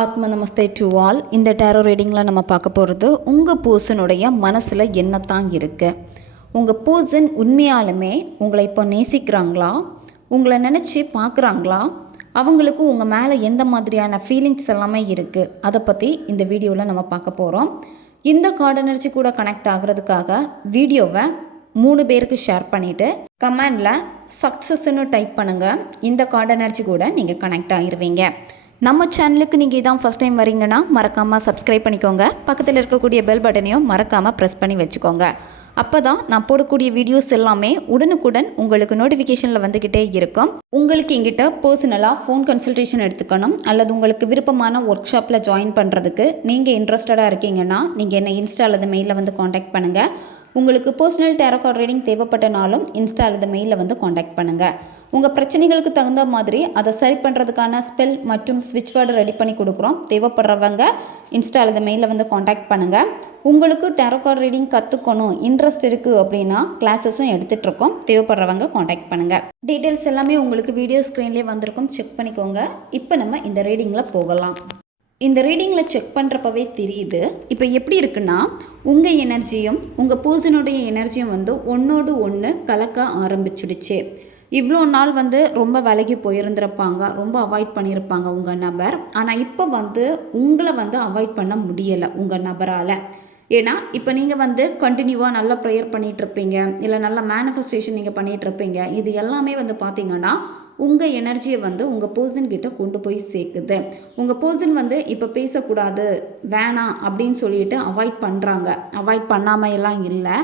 ஆத்ம நமஸ்தே to all. இந்த tarot ரீடிங்கில் நம்ம பார்க்க போகிறது உங்கள் பூசனுடைய மனசில் என்னத்தான் இருக்குது உங்கள் பூசன் உண்மையாலுமே உங்களை இப்போ நேசிக்கிறாங்களா? உங்களை நினச்சி பார்க்குறாங்களா? அவங்களுக்கு உங்கள் மேலே எந்த மாதிரியான ஃபீலிங்ஸ் எல்லாமே இருக்குது அதை பற்றி இந்த வீடியோவில் நம்ம பார்க்க போகிறோம் இந்த கார்டு எனர்ஜி கூட கனெக்ட் ஆகிறதுக்காக வீடியோவை மூணு பேருக்கு ஷேர் பண்ணிவிட்டு கமெண்டில் சக்ஸஸ்ன்னு டைப் பண்ணுங்கள் இந்த கார்டு எனர்ஜி கூட நீங்கள் கனெக்ட் ஆகிருவீங்க நம்ம சேனலுக்கு நீங்கள் இதான் ஃபஸ்ட் டைம் வரீங்கன்னா மறக்காமல் சப்ஸ்கிரைப் பண்ணிக்கோங்க. பக்கத்தில் இருக்கக்கூடிய பெல் பட்டனையும் மறக்காமல் ப்ரெஸ் பண்ணி வச்சுக்கோங்க. அப்போ தான் நான் போடக்கூடிய வீடியோஸ் எல்லாமே உடனுக்குடன் உங்களுக்கு நோட்டிஃபிகேஷனில் வந்துக்கிட்டே இருக்கும். உங்களுக்கு எங்கிட்ட பர்சனலாக ஃபோன் கன்சல்டேஷன் எடுத்துக்கணும் அல்லது உங்களுக்கு விருப்பமான ஒர்க் ஷாப்பில் ஜாயின் பண்ணுறதுக்கு நீங்கள் இன்ட்ரெஸ்டடாக இருக்கீங்கன்னா நீங்கள் என்னை இன்ஸ்டா அல்லது மெயிலில் வந்து காண்டாக்ட் பண்ணுங்கள் உங்களுக்கு பர்சனல் டேரோ ரீடிங் தேவைப்பட்டனாலும் இன்ஸ்டா அல்லது மெயிலில் வந்து காண்டாக்ட் பண்ணுங்கள் உங்கள் பிரச்சனைகளுக்கு தகுந்த மாதிரி அதை சரி பண்ணுறதுக்கான ஸ்பெல் மற்றும் ஸ்விட்ச் வேர்டு ரெடி பண்ணி கொடுக்குறோம். தேவைப்படுறவங்க இன்ஸ்டா அல்லது மெயிலில் வந்து காண்டாக்ட் பண்ணுங்கள் உங்களுக்கு டேரக்கார்ட் ரீடிங் கற்றுக்கணும் இன்ட்ரெஸ்ட் இருக்குது அப்படின்னா கிளாஸஸும் எடுத்துகிட்ருக்கோம் தேவைப்படுறவங்க காண்டாக்ட் பண்ணுங்கள் டீட்டெயில்ஸ் எல்லாமே உங்களுக்கு வீடியோ ஸ்க்ரீன்லேயே வந்திருக்கும். செக் பண்ணிக்கோங்க. இப்போ நம்ம இந்த ரீடிங்கில் போகலாம். இந்த ரீடிங்கில் செக் பண்ணுறப்பவே தெரியுது. இப்போ எப்படி இருக்குன்னா உங்கள் எனர்ஜியும் உங்கள் பர்சனுடைய எனர்ஜியும் வந்து ஒன்றோடு ஒன்று கலக்க ஆரம்பிச்சிடுச்சு. இவ்வளோ நாள் வந்து ரொம்ப விலகி போயிருந்திருப்பாங்க ரொம்ப அவாய்ட் பண்ணியிருப்பாங்க உங்கள் நபர். ஆனால் இப்போ வந்து உங்களை வந்து அவாய்ட் பண்ண முடியலை உங்கள் நபரால். ஏன்னா இப்போ நீங்கள் வந்து கண்டினியூவாக நல்லா ப்ரேயர் பண்ணிகிட்ருப்பீங்க இல்லை நல்ல மேனிஃபெஸ்டேஷன் நீங்கள் பண்ணிகிட்ருப்பீங்க இது எல்லாமே வந்து பார்த்திங்கன்னா உங்கள் எனர்ஜியை வந்து உங்கள் பர்சன் கிட்ட கொண்டு போய் சேர்க்குது. உங்கள் பர்சன் வந்து இப்போ பேசக்கூடாது வேணாம் அப்படின்னு சொல்லிட்டு அவாய்ட் பண்ணுறாங்க அவாய்ட் பண்ணாமல் எல்லாம் இல்லை.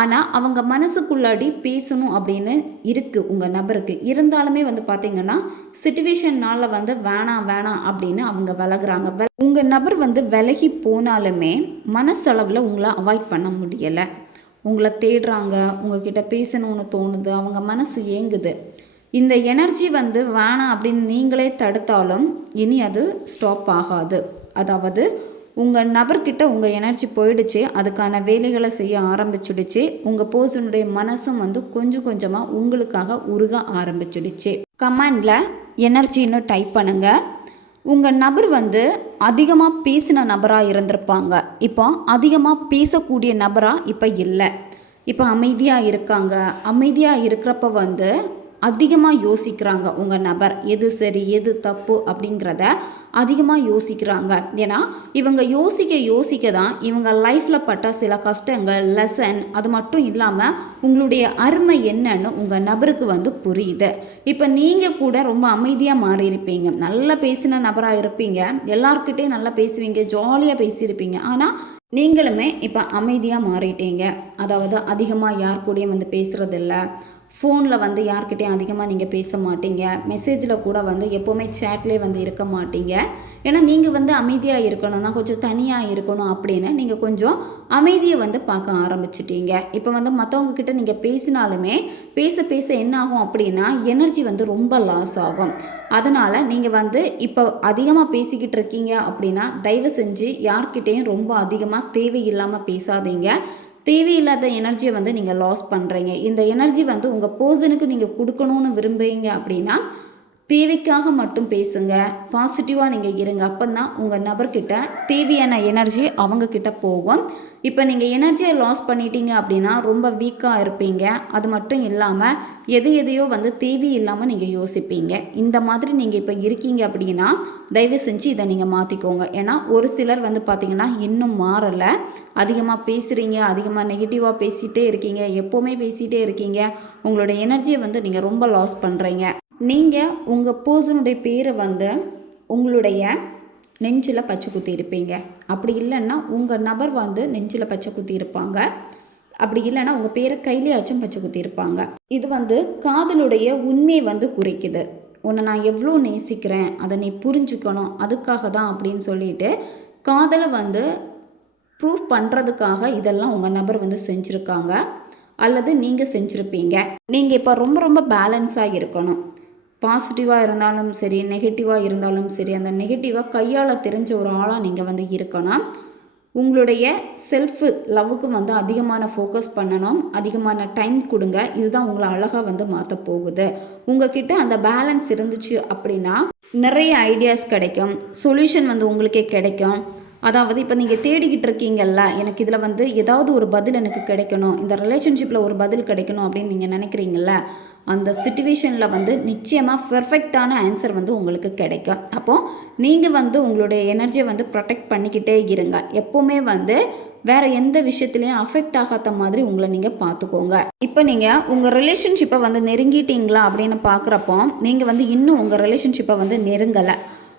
ஆனால் அவங்க மனசுக்குள்ளாடி பேசணும் அப்படின்னு இருக்குது உங்கள் நபருக்கு. இருந்தாலுமே வந்து பார்த்தீங்கன்னா சுச்சுவேஷன்னால் வந்து வேணாம் வேணாம் அப்படின்னு அவங்க விலகுறாங்க. உங்கள் நபர் வந்து விலகி போனாலுமே மனசளவில் உங்களை அவாய்ட் பண்ண முடியலை. உங்களை தேடுறாங்க உங்ககிட்ட பேசணும்னு தோணுது அவங்க மனசு ஏங்குது. இந்த எனர்ஜி வந்து வேணாம் அப்படின்னு நீங்களே தடுத்தாலும் இனி அது ஸ்டாப் ஆகாது. அதாவது உங்கள் நபர்கிட்ட உங்கள் எனர்ஜி போயிடுச்சு அதுக்கான வேலைகளை செய்ய ஆரம்பிச்சிடுச்சு உங்கள் பர்சனுடைய மனசும் வந்து கொஞ்சம் கொஞ்சமாக உங்களுக்காக உருக ஆரம்பிச்சிடுச்சு. கமெண்டில் எனர்ஜின்னு டைப் பண்ணுங்கள் உங்கள் நபர் வந்து அதிகமாக பேசின நபராக இருந்திருப்பாங்க. இப்போ அதிகமாக பேசக்கூடிய நபராக இப்போ இல்லை. இப்போ அமைதியாக இருக்காங்க. அமைதியாக இருக்கிறப்ப வந்து அதிகமாக யோசிக்கிறாங்க உங்கள் நபர். எது சரி எது தப்பு அப்படிங்கிறத அதிகமாக யோசிக்கிறாங்க. ஏன்னா இவங்க யோசிக்க யோசிக்க தான் இவங்க லைஃப்பில் பட்ட சில கஷ்டங்கள் லெசன் அது மட்டும் இல்லாமல் உங்களுடைய அருமை என்னன்னு உங்கள் நபருக்கு வந்து புரியுது. இப்போ நீங்கள் கூட ரொம்ப அமைதியாக மாறி இருப்பீங்க நல்லா பேசின நபராக இருப்பீங்க. எல்லாருக்கிட்டேயும் நல்லா பேசுவீங்க ஜாலியாக பேசியிருப்பீங்க. ஆனால் நீங்களுமே இப்போ அமைதியாக மாறிட்டீங்க. அதாவது அதிகமாக யார் கூடயும் வந்து பேசுகிறதில்ல ஃபோனில் வந்து யார்கிட்டையும் அதிகமாக நீங்கள் பேச மாட்டீங்க. மெசேஜில் கூட வந்து எப்போவுமே சேட்லேயே வந்து இருக்க மாட்டீங்க. ஏன்னா நீங்கள் வந்து அமைதியாக இருக்கணும்னா கொஞ்சம் தனியாக இருக்கணும் அப்படின்னு நீங்கள் கொஞ்சம் அமைதியை வந்து பார்க்க ஆரம்பிச்சிட்டீங்க. இப்போ வந்து மற்றவங்க கிட்ட நீங்கள் பேசினாலுமே பேச பேச என்ன ஆகும் அப்படின்னா எனர்ஜி வந்து ரொம்ப லாஸ் ஆகும். அதனால் நீங்கள் வந்து இப்போ அதிகமாக பேசிக்கிட்டு இருக்கீங்க அப்படின்னா தயவு செஞ்சு யார்கிட்டேயும் ரொம்ப அதிகமாக தேவையில்லாமல் பேசாதீங்க. தேவையில்லாத எனர்ஜியை வந்து நீங்கள் லாஸ் பண்ணுறீங்க இந்த எனர்ஜி வந்து உங்கள் பர்சனுக்கு நீங்கள் கொடுக்கணும்னு விரும்புகிறீங்க அப்படின்னா தேவைக்காக மட்டும் பேசுங்க. பாசிட்டிவாக நீங்கள் இருங்க. அப்போ தான் உங்கள் நபர்கிட்ட தேவையான எனர்ஜி அவங்கக்கிட்ட போகும். இப்போ நீங்கள் எனர்ஜியை லாஸ் பண்ணிட்டீங்க அப்படின்னா ரொம்ப வீக்காக இருப்பீங்க. அது மட்டும் இல்லாமல் எது எதையோ வந்து தேவையில்லாமல் நீங்கள் யோசிப்பீங்க. இந்த மாதிரி நீங்கள் இப்போ இருக்கீங்க அப்படின்னா தயவு செஞ்சு இதை நீங்கள் மாற்றிக்கோங்க ஏன்னா ஒரு சிலர் வந்து பார்த்தீங்கன்னா இன்னும் மாறலை. அதிகமாக பேசுகிறீங்க அதிகமாக நெகட்டிவாக பேசிகிட்டே இருக்கீங்க எப்போவுமே பேசிகிட்டே இருக்கீங்க. உங்களோட எனர்ஜியை வந்து நீங்கள் ரொம்ப லாஸ் பண்ணுறீங்க நீங்கள் உங்கள் பர்சனுடைய பேரை வந்து உங்களுடைய நெஞ்சில் பச்சை குத்தி இருப்பீங்க. அப்படி இல்லைன்னா உங்கள் நபர் வந்து நெஞ்சில் பச்சை குத்தி இருப்பாங்க. அப்படி இல்லைன்னா உங்கள் பேரை கையிலேயாச்சும் பச்சை குத்தி இருப்பாங்க. இது வந்து காதலுடைய உண்மையை வந்து குறைக்குது. உன்னை நான் எவ்வளோ நேசிக்கிறேன் அதை நீ புரிஞ்சுக்கணும் அதுக்காக தான் அப்படின்னு சொல்லிட்டு காதலை வந்து ப்ரூவ் பண்ணுறதுக்காக இதெல்லாம் உங்கள் நபர் வந்து செஞ்சுருக்காங்க. அல்லது நீங்கள் செஞ்சுருப்பீங்க. நீங்கள் இப்போ ரொம்ப ரொம்ப பேலன்ஸாக இருக்கணும். பாசிட்டிவாக இருந்தாலும் சரி நெகட்டிவாக இருந்தாலும் சரி அந்த நெகட்டிவாக கையால் தெரிஞ்ச ஒரு ஆளாக நீங்கள் வந்து இருக்கணும். உங்களுடைய செல்ஃபு லவ்வுக்கு வந்து அதிகமான ஃபோக்கஸ் பண்ணணும். அதிகமான டைம் கொடுங்க. இதுதான் உங்களை அழகாக வந்து மாற்ற போகுது. உங்ககிட்ட அந்த பேலன்ஸ் இருந்துச்சு அப்படின்னா நிறைய ஐடியாஸ் கிடைக்கும். சொல்யூஷன் வந்து உங்களுக்கே கிடைக்கும். அதாவது இப்போ நீங்கள் தேடிக்கிட்டு இருக்கீங்கல்ல எனக்கு இதில் வந்து ஏதாவது ஒரு பதில் எனக்கு கிடைக்கணும் இந்த ரிலேஷன்ஷிப்பில் ஒரு பதில் கிடைக்கணும் அப்படின்னு நீங்கள் நினைக்கிறீங்கல்ல அந்த சுச்சுவேஷனில் வந்து நிச்சயமாக பெர்ஃபெக்டான ஆன்சர் வந்து உங்களுக்கு கிடைக்கும். அப்போது நீங்கள் வந்து உங்களுடைய எனர்ஜியை வந்து ப்ரொடெக்ட் பண்ணிக்கிட்டே இருங்க. எப்போவுமே வந்து வேறு எந்த விஷயத்துலையும் அஃபெக்ட் ஆகாத மாதிரி உங்களை நீங்கள் பார்த்துக்கோங்க இப்போ நீங்கள் உங்கள் ரிலேஷன்ஷிப்பை வந்து நெருங்கிட்டீங்களா அப்படின்னு பார்க்குறப்போ நீங்கள் வந்து இன்னும் உங்கள் ரிலேஷன்ஷிப்பை வந்து நெருங்கலை.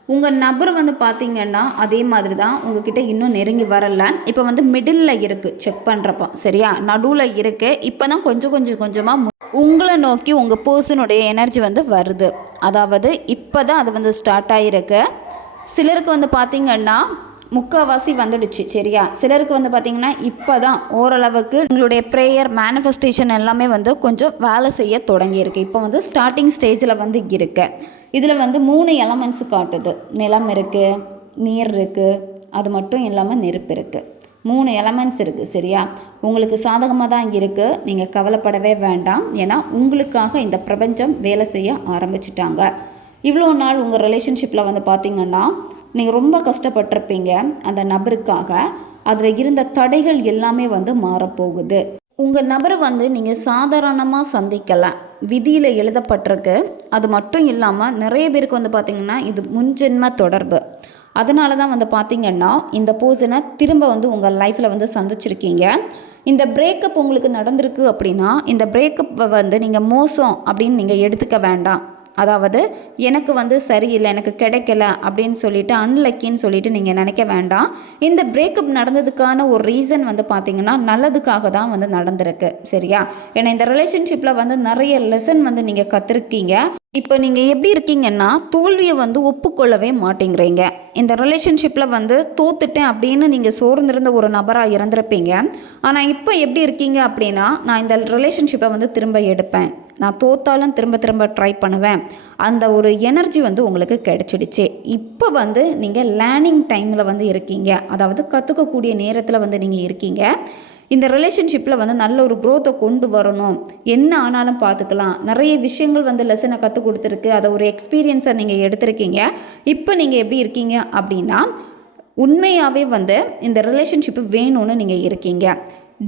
உங்கள் நபர் வந்து பார்த்தீங்கன்னா அதே மாதிரி தான் உங்ககிட்ட இன்னும் நெருங்கி வரல. இப்போ வந்து மிடில் இருக்குது செக் பண்ணுறப்போ சரியா? நடுவில் இருக்குது இப்போ தான் கொஞ்சம் கொஞ்சம் கொஞ்சமாக உங்களை நோக்கி உங்கள் பர்சனுடைய எனர்ஜி வந்து வருது. அதாவது இப்போ தான் அது வந்து ஸ்டார்ட் ஆகிருக்கு சிலருக்கு வந்து பார்த்திங்கன்னா முக்கால்வாசி வந்துடுச்சு சரியா? சிலருக்கு வந்து பார்த்திங்கன்னா இப்போ தான் ஓரளவுக்கு உங்களுடைய ப்ரேயர் மேனிஃபெஸ்டேஷன் எல்லாமே வந்து கொஞ்சம் வேலை செய்ய தொடங்கியிருக்கு. இப்போ வந்து ஸ்டார்டிங் ஸ்டேஜில் வந்து இருக்கு. இதில் வந்து மூணு எலமெண்ட்ஸ் காட்டுது. நிலம் இருக்குது நீர் இருக்குது அது மட்டும் இல்லாமல் நெருப்பு இருக்குது மூணு எலமெண்ட்ஸ் இருக்குது சரியா? உங்களுக்கு சாதகமாக தான் இருக்குது நீங்கள் கவலைப்படவே வேண்டாம். ஏன்னா உங்களுக்காக இந்த பிரபஞ்சம் வேலை செய்ய ஆரம்பிச்சிட்டாங்க. இவ்வளோ நாள் உங்கள் ரிலேஷன்ஷிப்பில் வந்து பார்த்திங்கன்னா நீங்கள் ரொம்ப கஷ்டப்பட்டிருப்பீங்க அந்த நபருக்காக. அதில் இருந்த தடைகள் எல்லாமே வந்து மாறப்போகுது. உங்கள் நபரை வந்து நீங்கள் சாதாரணமாக சந்திக்கலாம் விதியில் எழுதப்பட்டிருக்கு. அது மட்டும் இல்லாமல் நிறைய பேருக்கு வந்து பார்த்திங்கன்னா இது முன்ஜென்ம தொடர்பு. அதனால தான் வந்து பார்த்திங்கன்னா இந்த போர்ஷனை திரும்ப வந்து உங்கள் லைஃப்பில் வந்து சந்திச்சிருக்கீங்க. இந்த பிரேக்கப் உங்களுக்கு நடந்திருக்கு அப்படின்னா இந்த பிரேக்கப்பை வந்து நீங்கள் மோசம் அப்படின்னு நீங்கள் எடுத்துக்க வேண்டாம். அதாவது எனக்கு வந்து சரியில்லை எனக்கு கிடைக்கல அப்படின்னு சொல்லிட்டு அன்லக்கின்னு சொல்லிட்டு நீங்கள் நினைக்க வேண்டாம். இந்த பிரேக்கப் நடந்ததுக்கான ஒரு ரீசன் வந்து பார்த்தீங்கன்னா நல்லதுக்காக தான் வந்து நடந்திருக்கு சரியா? ஏன்னா இந்த ரிலேஷன்ஷிப்பில் வந்து நிறைய லெசன் வந்து நீங்கள் கற்றுருக்கீங்க இப்போ நீங்கள் எப்படி இருக்கீங்கன்னா தோல்வியை வந்து ஒப்புக்கொள்ளவே மாட்டேங்கிறீங்க. இந்த ரிலேஷன்ஷிப்பில் வந்து தோத்துட்டேன் அப்படின்னு நீங்கள் சோர்ந்திருந்த ஒரு நபராக இறந்துருப்பீங்க ஆனால் இப்போ எப்படி இருக்கீங்க அப்படின்னா நான் இந்த ரிலேஷன்ஷிப்பை வந்து திரும்ப எடுப்பேன். நான் தோத்தாலும் திரும்ப திரும்ப ட்ரை பண்ணுவேன். அந்த ஒரு எனர்ஜி வந்து உங்களுக்கு கிடைச்சிடுச்சு. இப்போ வந்து நீங்கள் லேர்னிங் டைமில் வந்து இருக்கீங்க. அதாவது கற்றுக்கக்கூடிய நேரத்தில் வந்து நீங்கள் இருக்கீங்க. இந்த ரிலேஷன்ஷிப்பில் வந்து நல்ல ஒரு க்ரோத்தை கொண்டு வரணும். என்ன ஆனாலும் பார்த்துக்கலாம் நிறைய விஷயங்கள் வந்து லெசனை கற்றுக் கொடுத்துருக்கு. அதை ஒரு எக்ஸ்பீரியன்ஸை நீங்கள் எடுத்திருக்கீங்க. இப்போ நீங்கள் எப்படி இருக்கீங்க அப்படின்னா உண்மையாகவே வந்து இந்த ரிலேஷன்ஷிப்பு வேணும்னு நீங்கள் இருக்கீங்க.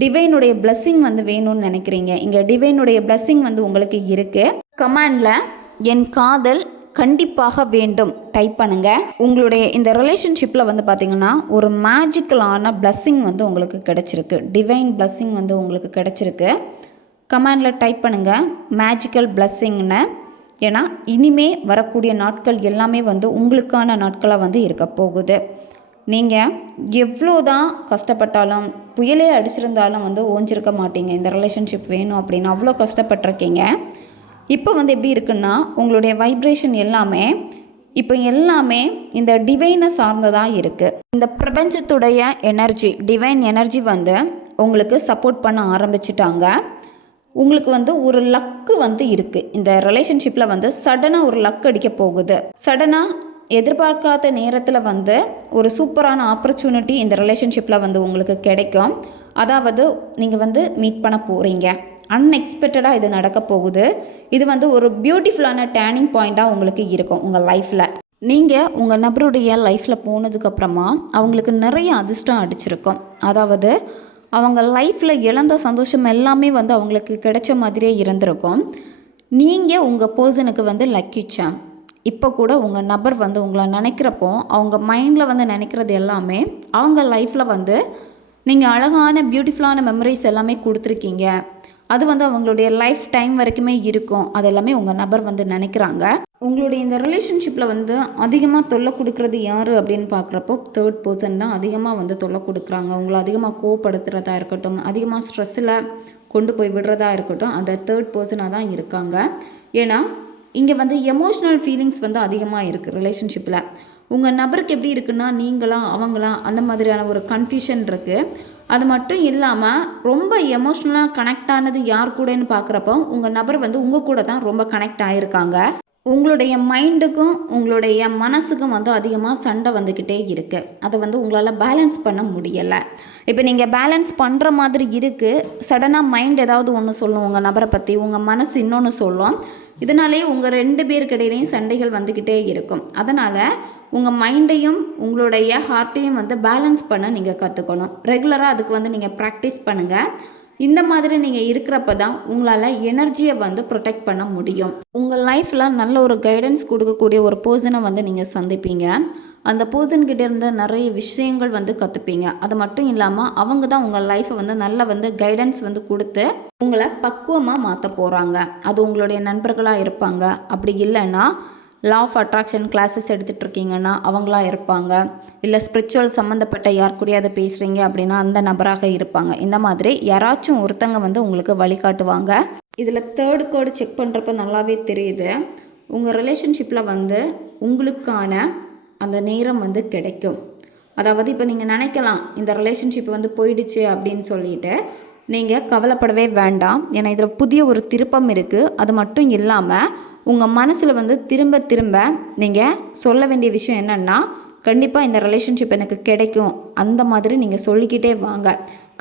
டிவைனுடைய பிளஸ்ஸிங் வந்து வேணும்னு நினைக்கிறீங்க. இங்கே டிவைனுடைய பிளஸ்ஸிங் வந்து உங்களுக்கு இருக்குது கமாண்டில் என் காதல் கண்டிப்பாக வேண்டும். டைப் பண்ணுங்கள் உங்களுடைய இந்த ரிலேஷன்ஷிப்பில் வந்து பார்த்திங்கன்னா ஒரு மேஜிக்கலான பிளஸ்ஸிங் வந்து உங்களுக்கு கிடச்சிருக்கு. டிவைன் பிளஸ்ஸிங் வந்து உங்களுக்கு கிடச்சிருக்கு. கமெண்டில் டைப் பண்ணுங்கள் மேஜிக்கல் பிளஸ்ஸிங்னு ஏன்னா இனிமே வரக்கூடிய நாட்கள் எல்லாமே வந்து உங்களுக்கான நாட்களாக வந்து இருக்க போகுது. நீங்கள் எவ்வளோ தான் கஷ்டப்பட்டாலும் புயலே அடிச்சிருந்தாலும் வந்து ஓஞ்சிருக்க மாட்டீங்க. இந்த ரிலேஷன்ஷிப் வேணும் அப்படின்னு அவ்வளோ கஷ்டப்பட்டிருக்கீங்க. இப்போ வந்து எப்படி இருக்குன்னா உங்களுடைய வைப்ரேஷன் எல்லாமே இப்போ எல்லாமே இந்த டிவைனை சார்ந்ததாக இருக்குது இந்த பிரபஞ்சத்துடைய எனர்ஜி டிவைன் எனர்ஜி வந்து உங்களுக்கு சப்போர்ட் பண்ண ஆரம்பிச்சிட்டாங்க. உங்களுக்கு வந்து ஒரு லக்கு வந்து இருக்குது இந்த ரிலேஷன்ஷிப்பில் வந்து சடனாக ஒரு லக் அடிக்க போகுது. சடனாக எதிர்பார்க்காத நேரத்தில் வந்து ஒரு சூப்பரான ஆப்பர்ச்சுனிட்டி இந்த ரிலேஷன்ஷிப்பில் வந்து உங்களுக்கு கிடைக்கும். அதாவது நீங்கள் வந்து மீட் பண்ண போகிறீங்க அன்எக்ஸ்பெக்டடாக இது நடக்க போகுது. இது வந்து ஒரு பியூட்டிஃபுல்லான டேர்னிங் பாயிண்ட்டாக உங்களுக்கு இருக்கும் உங்கள் லைஃப்பில் நீங்கள் உங்கள் நபருடைய லைஃப்பில் போனதுக்கப்புறமா அவங்களுக்கு நிறைய அதிர்ஷ்டம் அடிச்சிருக்கும். அதாவது அவங்க லைஃப்பில் இழந்த சந்தோஷம் எல்லாமே வந்து அவங்களுக்கு கிடைச்ச மாதிரியே இருந்திருக்கும். நீங்கள் உங்கள் பர்சனுக்கு வந்து லக்கி சாம் இப்போ கூட உங்கள் நபர் வந்து உங்களை நினைக்கிறப்போ அவங்க மைண்டில் வந்து நினைக்கிறது எல்லாமே அவங்க லைஃப்பில் வந்து நீங்கள் அழகான பியூட்டிஃபுல்லான மெமரிஸ் எல்லாமே கொடுத்துருக்கீங்க. அது வந்து அவங்களுடைய லைஃப் டைம் வரைக்குமே இருக்கும். அது எல்லாமே உங்கள் நபர் வந்து நினைக்கிறாங்க. உங்களுடைய இந்த ரிலேஷன்ஷிப்பில் வந்து அதிகமாக தொல்லை கொடுக்குறது யார் அப்படின்னு பார்க்குறப்போ தேர்ட் பர்சன் தான் அதிகமாக வந்து தொல்லை கொடுக்குறாங்க. உங்களை அதிகமாக கோவப்படுத்துகிறதா இருக்கட்டும் அதிகமாக ஸ்ட்ரெஸ்ஸில் கொண்டு போய் விடுறதா இருக்கட்டும் அந்த தேர்ட் பர்சனாக தான் இருக்காங்க. ஏன்னா இங்கே வந்து எமோஷ்னல் ஃபீலிங்ஸ் வந்து அதிகமாக இருக்குது ரிலேஷன்ஷிப்பில் உங்கள் நபருக்கு எப்படி இருக்குன்னா நீங்களாம் அவங்களாம் அந்த மாதிரியான ஒரு கன்ஃபியூஷன் இருக்குது அது மட்டும் இல்லாமல் ரொம்ப எமோஷ்னலாக கனெக்ட் ஆனது யார் கூடன்னு பார்க்குறப்போ உங்கள் நபர் வந்து உங்கள் கூட தான் ரொம்ப கனெக்ட் ஆகிருக்காங்க உங்களுடைய மைண்டுக்கும் உங்களுடைய மனசுக்கும் வந்து அதிகமாக சண்டை வந்துக்கிட்டே இருக்குது அதை வந்து உங்களால் பேலன்ஸ் பண்ண முடியலை. இப்போ நீங்கள் பேலன்ஸ் பண்ணுற மாதிரி இருக்குது சடனாக மைண்ட் ஏதாவது ஒன்று சொல்லும். உங்கள் நபரை பற்றி உங்கள் மனசு இன்னொன்று சொல்லும். இதனாலேயே உங்கள் ரெண்டு பேருக்கிடையிலையும் சண்டைகள் வந்துக்கிட்டே இருக்கும். அதனால் உங்கள் மைண்டையும் உங்களுடைய ஹார்ட்டையும் வந்து பேலன்ஸ் பண்ண நீங்கள் கற்றுக்கணும் ரெகுலராக அதுக்கு வந்து நீங்கள் ப்ராக்டிஸ் பண்ணுங்கள் இந்த மாதிரி நீங்கள் இருக்கிறப்ப தான் உங்களால் எனர்ஜியை வந்து ப்ரொடெக்ட் பண்ண முடியும். உங்கள் லைஃப்பில் நல்ல ஒரு கைடன்ஸ் கொடுக்கக்கூடிய ஒரு பர்சனை வந்து நீங்கள் சந்திப்பீங்க. அந்த பர்சன்கிட்ட இருந்து நிறைய விஷயங்கள் வந்து கற்றுப்பீங்க அது மட்டும் இல்லாமல் அவங்க தான் உங்கள் லைஃப்பை வந்து நல்லா வந்து கைடன்ஸ் வந்து கொடுத்து உங்களை பக்குவமாக மாற்ற போகிறாங்க அது உங்களுடைய நண்பர்களாக இருப்பாங்க. அப்படி இல்லைன்னா லா ஆஃப் அட்ராக்ஷன் கிளாஸஸ் எடுத்துகிட்டு இருக்கீங்கன்னா இருப்பாங்க. இல்லை ஸ்பிரிச்சுவல் சம்மந்தப்பட்ட யார் கூடயாவது பேசுகிறீங்க அப்படின்னா அந்த நபராக இருப்பாங்க. இந்த மாதிரி யாராச்சும் ஒருத்தங்க வந்து உங்களுக்கு வழிகாட்டுவாங்க. இதில் தேர்டு கோடு செக் பண்ணுறப்ப நல்லாவே தெரியுது. உங்கள் ரிலேஷன்ஷிப்பில் வந்து உங்களுக்கான அந்த நேரம் வந்து கிடைக்கும். அதாவது இப்போ நீங்கள் நினைக்கலாம் இந்த ரிலேஷன்ஷிப் வந்து போயிடுச்சு அப்படின்னு சொல்லிட்டு நீங்கள் கவலைப்படவே வேண்டாம். ஏன்னா இதில் புதிய ஒரு திருப்பம் இருக்குது அது மட்டும் இல்லாமல் உங்கள் மனசில் வந்து திரும்ப திரும்ப நீங்கள் சொல்ல வேண்டிய விஷயம் என்னென்னா கண்டிப்பாக இந்த ரிலேஷன்ஷிப் எனக்கு கிடைக்கும். அந்த மாதிரி நீங்கள் சொல்லிக்கிட்டே வாங்க.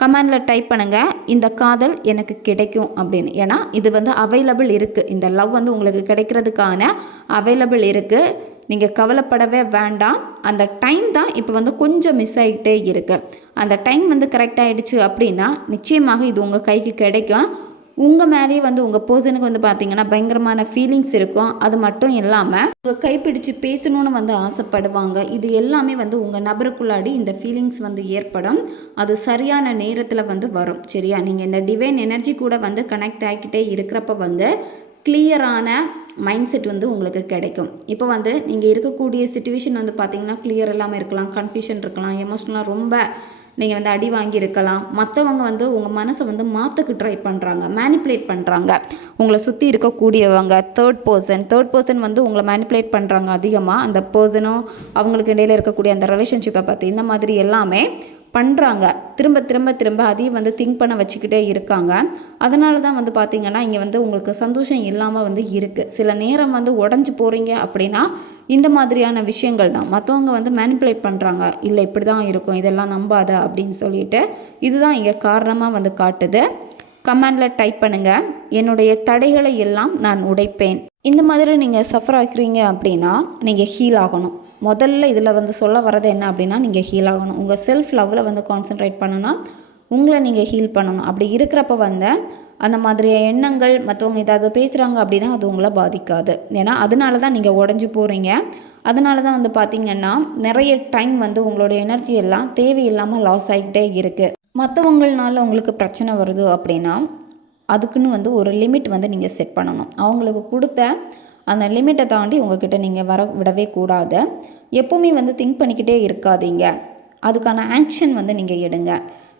கமெண்டில் டைப் பண்ணுங்கள் இந்த காதல் எனக்கு கிடைக்கும் அப்படின்னு. ஏன்னா இது வந்து அவைலபிள் இருக்குது இந்த லவ் வந்து உங்களுக்கு கிடைக்கிறதுக்கான அவைலபிள் இருக்குது நீங்கள் கவலைப்படவே வேண்டாம். அந்த டைம் தான் இப்போ வந்து கொஞ்சம் மிஸ் ஆகிட்டே இருக்குது அந்த டைம் வந்து கரெக்ட் ஆகிடுச்சு அப்படின்னா நிச்சயமாக இது உங்கள் கைக்கு கிடைக்கும். உங்கள் மேலேயே வந்து உங்கள் பர்சனுக்கு வந்து பார்த்தீங்கன்னா பயங்கரமான ஃபீலிங்ஸ் இருக்கும். அது மட்டும் இல்லாமல் உங்கள் கைப்பிடிச்சு பேசணும்னு வந்து ஆசைப்படுவாங்க. இது எல்லாமே வந்து உங்கள் நபருக்குள்ளாடி இந்த ஃபீலிங்ஸ் வந்து ஏற்படும். அது சரியான நேரத்தில் வந்து வரும். சரியா? நீங்கள் இந்த டிவைன் எனர்ஜி கூட வந்து கனெக்ட் ஆகிக்கிட்டே இருக்கிறப்ப வந்து கிளியரான மைண்ட் செட் வந்து உங்களுக்கு கிடைக்கும். இப்போ வந்து நீங்கள் இருக்கக்கூடிய சுச்சுவேஷன் வந்து பார்த்தீங்கன்னா கிளியர் இல்லாமல் இருக்கலாம். கன்ஃபியூஷன் இருக்கலாம். எமோஷ்னலாக ரொம்ப நீங்கள் வந்து அடி வாங்கியிருக்கலாம். மற்றவங்க வந்து உங்கள் மனசை வந்து மாற்றக்கு ட்ரை பண்ணுறாங்க மேனிப்புலேட் பண்ணுறாங்க உங்களை சுற்றி இருக்கக்கூடியவங்க தேர்ட் பர்சன் தேர்ட் பர்சன் வந்து உங்களை மேனிப்புலேட் பண்ணுறாங்க அதிகமாக அந்த பர்சனும் அவங்களுக்கு இடையில இருக்கக்கூடிய அந்த ரிலேஷன்ஷிப்பை பற்றி இந்த மாதிரி எல்லாமே பண்ணுறாங்க திரும்ப திரும்ப திரும்ப அதையும் வந்து திங்க் பண்ண வச்சுக்கிட்டே இருக்காங்க. அதனால தான் வந்து பார்த்திங்கன்னா இங்கே வந்து உங்களுக்கு சந்தோஷம் இல்லாமல் வந்து இருக்குது சில நேரம் வந்து உடஞ்சி போகிறீங்க அப்படின்னா இந்த மாதிரியான விஷயங்கள் தான். மற்றவங்க வந்து மேனிப்புலேட் பண்ணுறாங்க இல்லை இப்படி தான் இருக்கும். இதெல்லாம் நம்பாத அப்படின்னு சொல்லிட்டு இதுதான் இங்கே காரணமாக வந்து காட்டுது. கமெண்டில் டைப் பண்ணுங்கள் என்னுடைய தடைகளை எல்லாம் நான் உடைப்பேன். இந்த மாதிரி நீங்கள் சஃபர் ஆகிறீங்க அப்படின்னா நீங்கள் ஹீல் ஆகணும். முதல்ல இதில் வந்து சொல்ல வர்றது என்ன அப்படின்னா நீங்கள் ஹீல் ஆகணும். உங்கள் செல்ஃப் லவ்வில் வந்து கான்சென்ட்ரேட் பண்ணணும் உங்களை நீங்கள் ஹீல் பண்ணணும். அப்படி இருக்கிறப்ப வந்து அந்த மாதிரி எண்ணங்கள் மற்றவங்க ஏதாவது பேசுகிறாங்க அப்படின்னா அது உங்களை பாதிக்காது. ஏன்னா அதனால தான் நீங்கள் உடஞ்சி போகிறீங்க அதனால தான் வந்து பார்த்திங்கன்னா நிறைய டைம் வந்து உங்களோட எனர்ஜி எல்லாம் தேவையில்லாமல் லாஸ் ஆகிக்கிட்டே இருக்குது மற்றவங்களால உங்களுக்கு பிரச்சனை வருது அப்படின்னா அதுக்குன்னு வந்து ஒரு லிமிட் வந்து நீங்கள் செட் பண்ணணும். அவங்களுக்கு கொடுத்த அந்த லிமிட்டை தாண்டி உங்ககிட்ட நீங்கள் வர விடவே கூடாது. எப்போவுமே வந்து திங்க் பண்ணிக்கிட்டே இருக்காதீங்க. அதுக்கான ஆக்ஷன் வந்து நீங்கள் எடுங்க.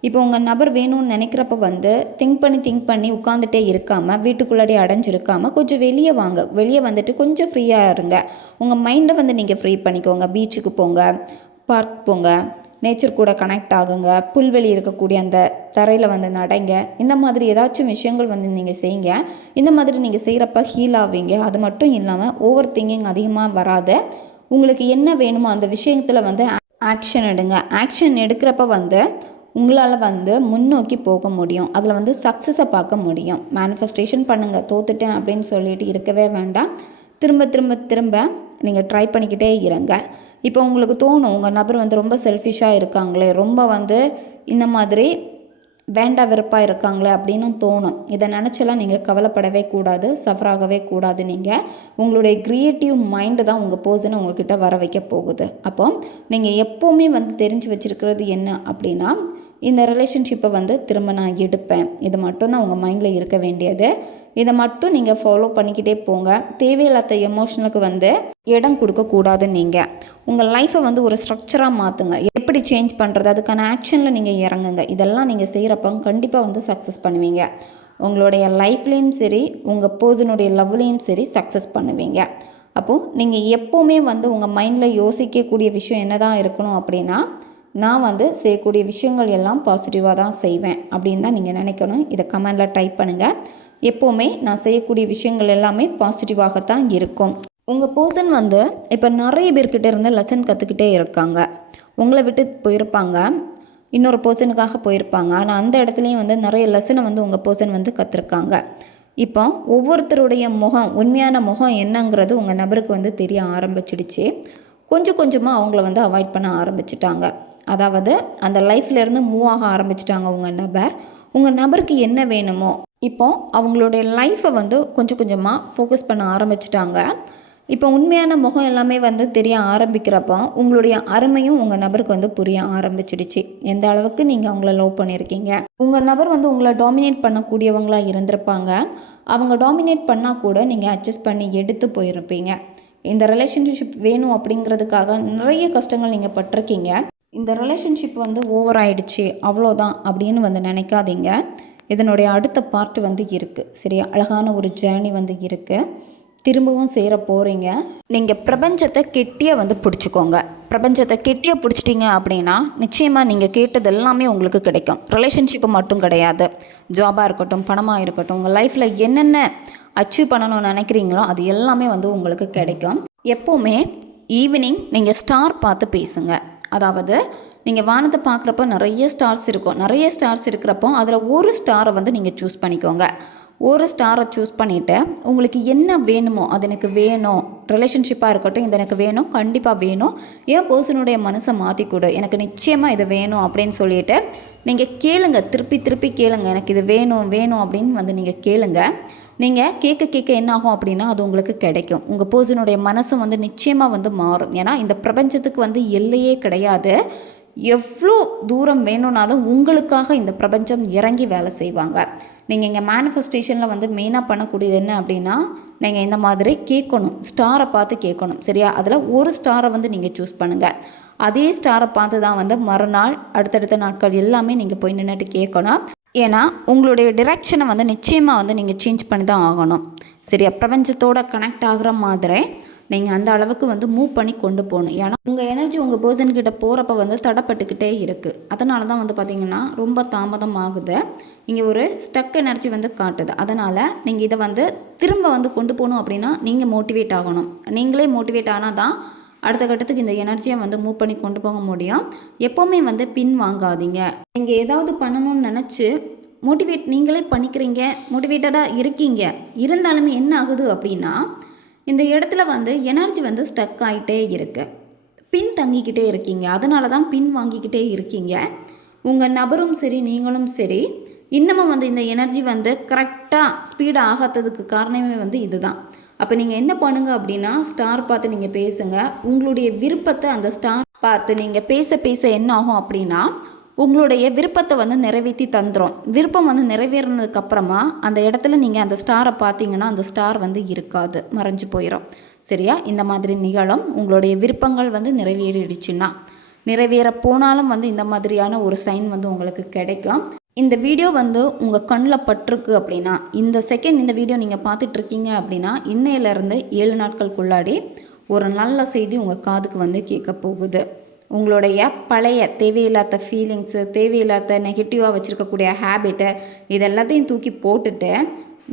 இப்போ உங்கள் நபர் வேணும்னு நினைக்கிறப்ப வந்து திங்க் பண்ணி திங்க் பண்ணி உட்காந்துட்டே இருக்காமல் வீட்டுக்குள்ளாடி அடைஞ்சிருக்காமல் கொஞ்சம் வெளியே வாங்க. வெளியே வந்துட்டு கொஞ்சம் ஃப்ரீயாக இருங்க. உங்கள் மைண்டை வந்து நீங்கள் ஃப்ரீ பண்ணிக்கோங்க. பீச்சுக்கு போங்க பார்க் போங்க. நேச்சர் கூட கனெக்ட் ஆகுங்க. புல்வெளி இருக்கக்கூடிய அந்த தரையில் வந்து நடைங்க. இந்த மாதிரி ஏதாச்சும் விஷயங்கள் வந்து நீங்கள் செய்யுங்க. இந்த மாதிரி நீங்கள் செய்கிறப்ப ஹீல் ஆவீங்க. அது மட்டும் இல்லாமல் ஓவர் திங்கிங் அதிகமாக வராது. உங்களுக்கு என்ன வேணுமோ அந்த விஷயத்தில் வந்து ஆக்ஷன் எடுங்க. ஆக்ஷன் எடுக்கிறப்ப வந்து உங்களால் வந்து முன்னோக்கி போக முடியும். அதில் வந்து சக்ஸஸை பார்க்க முடியும். மேனிஃபெஸ்டேஷன் பண்ணுங்கள் தோத்துட்டேன் அப்படின்னு சொல்லிட்டு இருக்கவே வேண்டாம். திரும்ப திரும்ப திரும்ப நீங்கள் ட்ரை பண்ணிக்கிட்டே இருங்க. இப்போ உங்களுக்கு தோணும் உங்கள் நபர் வந்து ரொம்ப செல்ஃபிஷாக இருக்காங்களே ரொம்ப வந்து இந்த மாதிரி வேண்டா வெறுப்பாக இருக்காங்களே அப்படின்னு தோணும். இதை நினச்செல்லாம் நீங்கள் கவலைப்படவே கூடாது சஃபராகவே கூடாது நீங்கள் உங்களுடைய க்ரியேட்டிவ் மைண்டு தான் உங்கள் பர்சனை உங்ககிட்ட வர வைக்க போகுது. அப்போ நீங்கள் எப்போவுமே வந்து தெரிஞ்சு வச்சுருக்கிறது என்ன அப்படின்னா இந்த ரிலேஷன்ஷிப்பை வந்து திரும்ப நான் எடுப்பேன். இது மட்டும்தான் உங்கள் மைண்டில் இருக்க வேண்டியது. இதை மட்டும் நீங்கள் ஃபாலோ பண்ணிக்கிட்டே போங்க. தேவையில்லாத எமோஷனுக்கு வந்து இடம் கொடுக்கக்கூடாது நீங்கள் உங்கள் லைஃப்பை வந்து ஒரு ஸ்ட்ரக்சராக மாற்றுங்க எப்படி சேஞ்ச் பண்ணுறது அதுக்கான ஆக்ஷனில் நீங்கள் இறங்குங்க. இதெல்லாம் நீங்கள் செய்கிறப்ப கண்டிப்பாக வந்து சக்ஸஸ் பண்ணுவீங்க. உங்களுடைய லைஃப்லேயும் சரி உங்கள் பர்சனுடைய லவ்லேயும் சரி சக்ஸஸ் பண்ணுவீங்க. அப்போது நீங்கள் எப்போவுமே வந்து உங்கள் மைண்டில் யோசிக்கக்கூடிய விஷயம் என்ன தான் இருக்கணும் அப்படின்னா நான் வந்து செய்யக்கூடிய விஷயங்கள் எல்லாம் பாசிட்டிவாக தான் செய்வேன் அப்படின்னு தான் நீங்கள் நினைக்கணும். இதை கமெண்டில் டைப் பண்ணுங்கள் எப்போவுமே நான் செய்யக்கூடிய விஷயங்கள் எல்லாமே பாசிட்டிவாகத்தான் இருக்கும். உங்கள் பர்சன் வந்து இப்போ நிறைய பேர்கிட்ட இருந்து லெசன் கற்றுக்கிட்டே இருக்காங்க. உங்களை விட்டு போயிருப்பாங்க. இன்னொரு பர்சனுக்காக போயிருப்பாங்க. ஆனால் அந்த இடத்துலையும் வந்து நிறைய லெசனை வந்து உங்கள் பர்சன் வந்து கற்றுருக்காங்க இப்போ ஒவ்வொருத்தருடைய முகம் உண்மையான முகம் என்னங்கிறது உங்கள் நபருக்கு வந்து தெரிய ஆரம்பிச்சிடுச்சு. கொஞ்சம் கொஞ்சமாக அவங்கள வந்து அவாய்ட் பண்ண ஆரம்பிச்சிட்டாங்க. அதாவது அந்த லைஃப்லேருந்து மூவ் ஆக ஆரம்பிச்சிட்டாங்க உங்கள் நபர். உங்கள் நபருக்கு என்ன வேணுமோ இப்போ அவங்களுடைய லைஃப்பை வந்து கொஞ்சம் கொஞ்சமாக ஃபோக்கஸ் பண்ண ஆரம்பிச்சிட்டாங்க. இப்போ உண்மையான முகம் எல்லாமே வந்து தெரிய ஆரம்பிக்கிறப்போ உங்களுடைய அருமையும் உங்கள் நபருக்கு வந்து புரிய ஆரம்பிச்சிடுச்சு. எந்த அளவுக்கு நீங்கள் அவங்கள லவ் பண்ணியிருக்கீங்க உங்கள் நபர் வந்து உங்களை டாமினேட் பண்ணக்கூடியவங்களாக இருந்திருப்பாங்க. அவங்க டாமினேட் பண்ணால் கூட நீங்கள் அட்ஜஸ்ட் பண்ணி எடுத்து போயிருப்பீங்க. இந்த ரிலேஷன்ஷிப் வேணும் அப்படிங்கிறதுக்காக நிறைய கஷ்டங்கள் நீங்கள் பட்டிருக்கீங்க. இந்த ரிலேஷன்ஷிப் வந்து ஓவர் ஆயிடுச்சு அவ்வளோதான் அப்படின்னு வந்து நினைக்காதீங்க. இதனுடைய அடுத்த பார்ட் வந்து இருக்குது சரியா? அழகான ஒரு ஜேர்னி வந்து இருக்குது திரும்பவும் சேர போகிறீங்க நீங்கள் பிரபஞ்சத்தை கெட்டியாக வந்து பிடிச்சிக்கோங்க. பிரபஞ்சத்தை கெட்டியாக பிடிச்சிட்டிங்க அப்படின்னா நிச்சயமாக நீங்கள் கேட்டது எல்லாமே உங்களுக்கு கிடைக்கும். ரிலேஷன்ஷிப்பு மட்டும் கிடையாது. ஜாபாக இருக்கட்டும் பணமாக இருக்கட்டும் உங்கள் லைஃப்பில் என்னென்ன அச்சீவ் பண்ணணும்னு நினைக்கிறீங்களோ அது எல்லாமே வந்து உங்களுக்கு கிடைக்கும். எப்போவுமே ஈவினிங் நீங்கள் ஸ்டார் பார்த்து பேசுங்கள் அதாவது நீங்கள் வானத்தை பார்க்குறப்போ நிறைய ஸ்டார்ஸ் இருக்கும். நிறைய ஸ்டார்ஸ் இருக்கிறப்போ அதில் ஒரு ஸ்டாரை வந்து நீங்கள் சூஸ் பண்ணிக்கோங்க. ஒரு ஸ்டாரை சூஸ் பண்ணிவிட்டு உங்களுக்கு என்ன வேணுமோ அது எனக்கு வேணும் ரிலேஷன்ஷிப்பாக இருக்கட்டும் இது எனக்கு வேணும் கண்டிப்பாக வேணும். என் பர்சனுடைய மனசை மாற்றி கொடு. எனக்கு நிச்சயமாக இது வேணும் அப்படின்னு சொல்லிட்டு நீங்கள் கேளுங்க. திருப்பி திருப்பி கேளுங்க. எனக்கு இது வேணும் வேணும் அப்படின்னு வந்து நீங்கள் கேளுங்கள் நீங்கள் கேட்க கேட்க என்ன ஆகும் அப்படின்னா அது உங்களுக்கு கிடைக்கும். உங்கள் பர்சனுடைய மனசும் வந்து நிச்சயமாக வந்து மாறும். ஏன்னா இந்த பிரபஞ்சத்துக்கு வந்து எல்லையே கிடையாது. எவ்வளோ தூரம் வேணும்னாலும் உங்களுக்காக இந்த பிரபஞ்சம் இறங்கி வேலை செய்வாங்க. நீங்கள் இங்கே மேனிஃபெஸ்டேஷனில் வந்து மெயினாக பண்ணக்கூடியது என்ன அப்படின்னா நீங்கள் இந்த மாதிரி கேட்கணும். ஸ்டாரை பார்த்து கேட்கணும். சரியா? அதில் ஒரு ஸ்டாரை வந்து நீங்கள் சூஸ் பண்ணுங்கள் அதே ஸ்டாரை பார்த்து தான் வந்து மறுநாள் அடுத்தடுத்த நாட்கள் எல்லாமே நீங்கள் போய் நின்றுட்டு கேட்கணும். ஏன்னா உங்களுடைய டிரெக்ஷனை வந்து நிச்சயமாக வந்து நீங்கள் சேஞ்ச் பண்ணி தான் ஆகணும். சரியா? பிரபஞ்சத்தோட கனெக்ட் ஆகுற மாதிரி நீங்கள் அந்த அளவுக்கு வந்து மூவ் பண்ணி கொண்டு போகணும். ஏன்னா உங்கள் எனர்ஜி உங்கள் பர்சன் கிட்ட போகிறப்ப வந்து தடப்பட்டுக்கிட்டே இருக்குது அதனால தான் வந்து பார்த்திங்கன்னா ரொம்ப தாமதம் ஆகுது. இங்கே ஒரு ஸ்டக் எனர்ஜி வந்து காட்டுது. அதனால் நீங்கள் இதை வந்து திரும்ப வந்து கொண்டு போகணும் அப்படின்னா நீங்கள் மோட்டிவேட் ஆகணும். நீங்களே மோட்டிவேட் ஆனால் தான் அடுத்த கட்டத்துக்கு இந்த எனர்ஜியை வந்து மூவ் பண்ணி கொண்டு போக முடியும். எப்போவுமே வந்து பின் வாங்காதீங்க. நீங்கள் ஏதாவது பண்ணணும்னு நினச்சி மோட்டிவேட் நீங்களே பண்ணிக்கிறீங்க மோட்டிவேட்டடாக இருக்கீங்க. இருந்தாலுமே என்ன ஆகுது அப்படின்னா இந்த இடத்துல வந்து எனர்ஜி வந்து ஸ்டக் ஆகிட்டே இருக்கு. பின் தங்கிக்கிட்டே இருக்கீங்க. அதனால தான் பின் வாங்கிக்கிட்டே இருக்கீங்க. உங்கள் நபரும் சரி நீங்களும் சரி இன்னமும் வந்து இந்த எனர்ஜி வந்து கரெக்டாக ஸ்பீடு ஆகாததுக்கு காரணமே வந்து இதுதான். அப்போ நீங்கள் என்ன பண்ணுங்க அப்படின்னா ஸ்டார் பார்த்து நீங்கள் பேசுங்க. உங்களுடைய விருப்பத்தை அந்த ஸ்டார் பார்த்து நீங்கள் பேச பேச என்ன ஆகும் அப்படின்னா உங்களுடைய விருப்பத்தை வந்து நிறைவேற்றி தந்துடும் விருப்பம் வந்து நிறைவேறினதுக்கு அப்புறமா அந்த இடத்துல நீங்கள் அந்த ஸ்டாரை பார்த்தீங்கன்னா அந்த ஸ்டார் வந்து இருக்காது. மறைஞ்சு போயிடும் சரியா? இந்த மாதிரி நிகழும். உங்களுடைய விருப்பங்கள் வந்து நிறைவேறிடுச்சுன்னா நிறைவேற போனாலும் வந்து இந்த மாதிரியான ஒரு சைன் வந்து உங்களுக்கு கிடைக்கும். இந்த வீடியோ வந்து உங்கள் கண்ணில் பட்டிருக்கு அப்படின்னா இந்த செகண்ட் இந்த வீடியோ நீங்கள் பார்த்துட்ருக்கீங்க அப்படின்னா இன்னையிலேருந்து ஏழு நாட்களுக்குள்ளாடி ஒரு நல்ல செய்தி உங்கள் காதுக்கு வந்து கேட்க போகுது உங்களுடைய பழைய தேவையில்லாத ஃபீலிங்ஸு தேவையில்லாத நெகட்டிவாக வச்சுருக்கக்கூடிய ஹேபிட்டை இது எல்லாத்தையும் தூக்கி போட்டுட்டு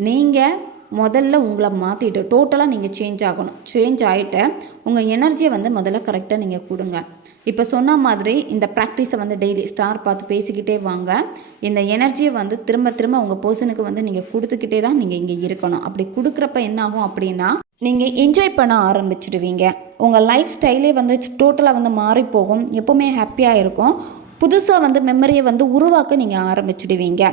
நீங்கள் முதல்ல உங்களை மாற்றிட்டு டோட்டலாக நீங்கள் சேஞ்ச் ஆகணும். சேஞ்ச் ஆகிட்டு உங்கள் எனர்ஜியை வந்து முதல்ல கரெக்டாக நீங்கள் கொடுங்க. இப்போ சொன்ன மாதிரி இந்த ப்ராக்டிஸை வந்து டெய்லி ஸ்டார் பார்த்து பேசிக்கிட்டே வாங்க. இந்த எனர்ஜியை வந்து திரும்ப திரும்ப உங்கள் பர்சனுக்கு வந்து நீங்கள் கொடுத்துக்கிட்டே தான் நீங்கள் இங்கே இருக்கணும். அப்படி கொடுக்குறப்ப என்ன ஆகும் அப்படின்னா நீங்கள் என்ஜாய் பண்ண ஆரம்பிச்சிடுவீங்க. உங்கள் லைஃப் ஸ்டைலே வந்து டோட்டலாக வந்து மாறி போகும். எப்போவுமே ஹாப்பியாக இருக்கும். புதுசாக வந்து மெமரியை வந்து உருவாக்க நீங்கள் ஆரம்பிச்சிடுவீங்க.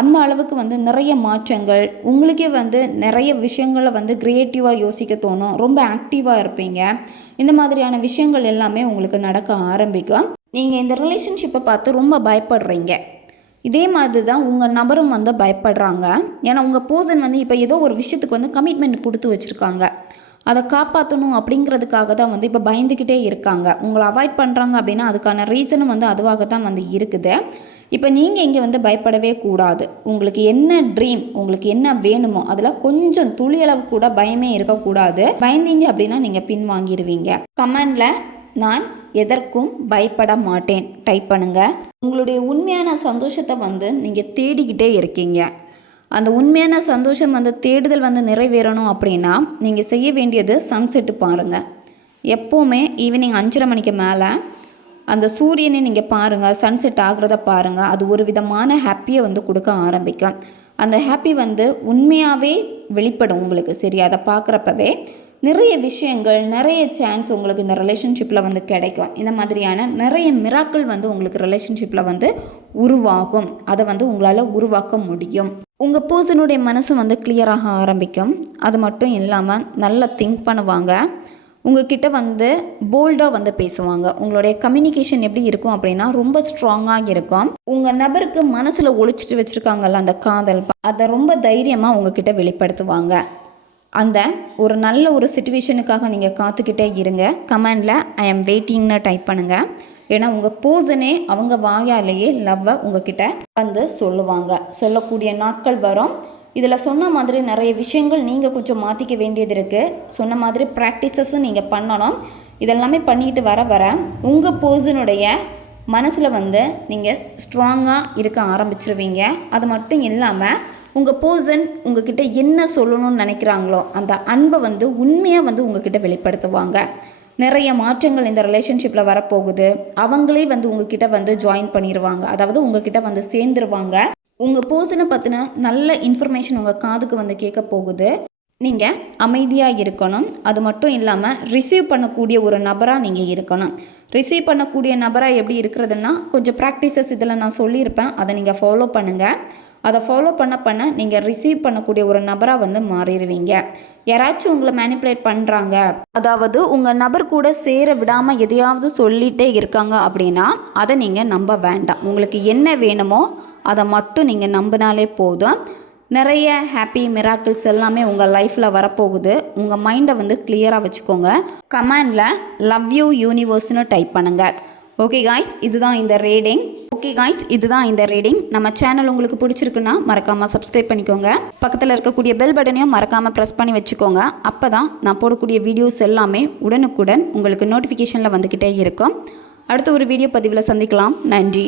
அந்த அளவுக்கு வந்து நிறைய மாற்றங்கள் உங்களுக்கே வந்து நிறைய விஷயங்களை வந்து க்ரியேட்டிவாக யோசிக்க தோணும் ரொம்ப ஆக்டிவாக இருப்பீங்க. இந்த மாதிரியான விஷயங்கள் எல்லாமே உங்களுக்கு நடக்க ஆரம்பிக்கும். நீங்கள் இந்த ரிலேஷன்ஷிப்பை பார்த்து ரொம்ப பயப்படுறீங்க. இதே மாதிரி தான் உங்கள் நபரும் வந்து பயப்படுறாங்க. ஏன்னா உங்கள் பர்சன் வந்து இப்போ ஏதோ ஒரு விஷயத்துக்கு வந்து கமிட்மெண்ட் கொடுத்து வச்சுருக்காங்க. அதை காப்பாற்றணும் அப்படிங்கிறதுக்காக தான் வந்து இப்போ பயந்துக்கிட்டே இருக்காங்க. உங்களை அவாய்ட் பண்ணுறாங்க அப்படின்னா அதுக்கான ரீசனும் வந்து அதுவாக தான் வந்து இருக்குது. இப்போ நீங்கள் இங்கே வந்து பயப்படவே கூடாது. உங்களுக்கு என்ன ட்ரீம் உங்களுக்கு என்ன வேணுமோ அதில் கொஞ்சம் துளியளவு கூட பயமே இருக்கக்கூடாது. பயந்தீங்க அப்படின்னா நீங்கள் பின் வாங்கிடுவீங்க கமெண்டில் நான் எதற்கும் பயப்பட மாட்டேன். டைப் பண்ணுங்கள் உங்களுடைய உண்மையான சந்தோஷத்தை வந்து நீங்கள் தேடிக்கிட்டே இருக்கீங்க. அந்த உண்மையான சந்தோஷம் வந்து தேடுதல் வந்து நிறைவேறணும் அப்படின்னா நீங்கள் செய்ய வேண்டியது சன்செட்டு பாருங்கள் எப்போவுமே ஈவினிங் அஞ்சரை மணிக்கு மேலே அந்த சூரியனை நீங்கள் பாருங்கள் சன்செட் ஆகிறத பாருங்கள் அது ஒரு விதமான ஹாப்பியை வந்து கொடுக்க ஆரம்பிக்கும். அந்த ஹாப்பி வந்து உண்மையாகவே வெளிப்படும் உங்களுக்கு சரி அதை பார்க்குறப்பவே நிறைய விஷயங்கள் நிறைய சான்ஸ் உங்களுக்கு இந்த ரிலேஷன்ஷிப்பில் வந்து கிடைக்கும். இந்த மாதிரியான நிறைய மிராக்கள் வந்து உங்களுக்கு ரிலேஷன்ஷிப்பில் வந்து உருவாகும். அதை வந்து உங்களால் உருவாக்க முடியும். உங்கள் பர்சனுடைய மனசு வந்து கிளியராக ஆரம்பிக்கும். அது மட்டும் இல்லாமல் நல்லா திங்க் பண்ணுவாங்க. உங்ககிட்ட வந்து போல்டாக வந்து பேசுவாங்க. உங்களுடைய கம்யூனிகேஷன் எப்படி இருக்கும் அப்படின்னா ரொம்ப ஸ்ட்ராங்காக இருக்கும். உங்கள் நபருக்கு மனசில் ஒழிச்சிட்டு வச்சுருக்காங்கல்ல அந்த காதல் அதை ரொம்ப தைரியமாக உங்ககிட்ட வெளிப்படுத்துவாங்க. அந்த ஒரு நல்ல ஒரு சுச்சுவேஷனுக்காக நீங்கள் காத்துக்கிட்டே இருங்க. கமெண்டில் ஐ எம் வெயிட்டிங்னு டைப் பண்ணுங்கள் ஏன்னா உங்கள் போர்சனே அவங்க வாயாலேயே லவ்வை உங்ககிட்ட வந்து சொல்லுவாங்க. சொல்லக்கூடிய நாட்கள் வரும். இதில் சொன்ன மாதிரி நிறைய விஷயங்கள் நீங்கள் கொஞ்சம் மாற்றிக்க வேண்டியது இருக்குது சொன்ன மாதிரி ப்ராக்டிசஸும் நீங்கள் பண்ணணும். இதெல்லாமே பண்ணிட்டு வர வர உங்கள் போர்சனுடைய மனசில் வந்து நீங்கள் ஸ்ட்ராங்காக இருக்க ஆரம்பிச்சிருவீங்க. அது மட்டும் இல்லாமல் உங்கள் பர்சன் உங்ககிட்ட என்ன சொல்லணும்னு நினைக்கிறாங்களோ அந்த அன்பை வந்து உண்மையாக வந்து உங்ககிட்ட வெளிப்படுத்துவாங்க. நிறைய மாற்றங்கள் இந்த ரிலேஷன்ஷிப்பில் வரப்போகுது. அவங்களே வந்து உங்ககிட்ட வந்து ஜாயின் பண்ணிடுவாங்க அதாவது உங்ககிட்ட வந்து சேர்ந்துருவாங்க. உங்கள் பர்சனை பற்றின நல்ல இன்ஃபர்மேஷன் உங்கள் காதுக்கு வந்து கேட்க போகுது. நீங்கள் அமைதியாக இருக்கணும். அது மட்டும் இல்லாமல் ரிசீவ் பண்ணக்கூடிய ஒரு நபராக நீங்கள் இருக்கணும். ரிசீவ் பண்ணக்கூடிய நபராக எப்படி இருக்கிறதுனா கொஞ்சம் ப்ராக்டிசஸ் இதில் நான் சொல்லியிருப்பேன். அதை நீங்கள் ஃபாலோ பண்ணுங்கள் அதை ஃபாலோ பண்ண பண்ண நீங்கள் ரிசீவ் பண்ணக்கூடிய ஒரு நபராக வந்து மாறிடுவீங்க. யாராச்சும் உங்களை மேனிப்புலேட் பண்ணுறாங்க அதாவது உங்கள் நபர் கூட சேர விடாமல் எதையாவது சொல்லிகிட்டே இருக்காங்க அப்படின்னா அதை நீங்கள் நம்ப வேண்டாம். உங்களுக்கு என்ன வேணுமோ அதை மட்டும் நீங்கள் நம்பினாலே போதும். நிறைய ஹாப்பி மிராக்கிள்ஸ் எல்லாமே உங்கள் லைஃப்பில் வரப்போகுது. உங்கள் மைண்டை வந்து கிளியராக வச்சுக்கோங்க. கமெண்டில் லவ் யூ யூனிவர்ஸ்னு டைப் பண்ணுங்கள் ஓகே காய்ஸ் இதுதான் இந்த ரீடிங் ஓகே காய்ஸ் இதுதான் இந்த ரீடிங் நம்ம சேனல் உங்களுக்கு பிடிச்சிருக்குன்னா மறக்காமல் சப்ஸ்கிரைப் பண்ணிக்கோங்க. பக்கத்தில் இருக்கக்கூடிய பெல் பட்டனையும் மறக்காமல் ப்ரெஸ் பண்ணி வச்சுக்கோங்க. அப்போ தான் நான் போடக்கூடிய வீடியோஸ் எல்லாமே உடனுக்குடன் உங்களுக்கு நோட்டிஃபிகேஷனில் வந்துக்கிட்டே இருக்கும். அடுத்த ஒரு வீடியோ பதிவில் சந்திக்கலாம். நன்றி.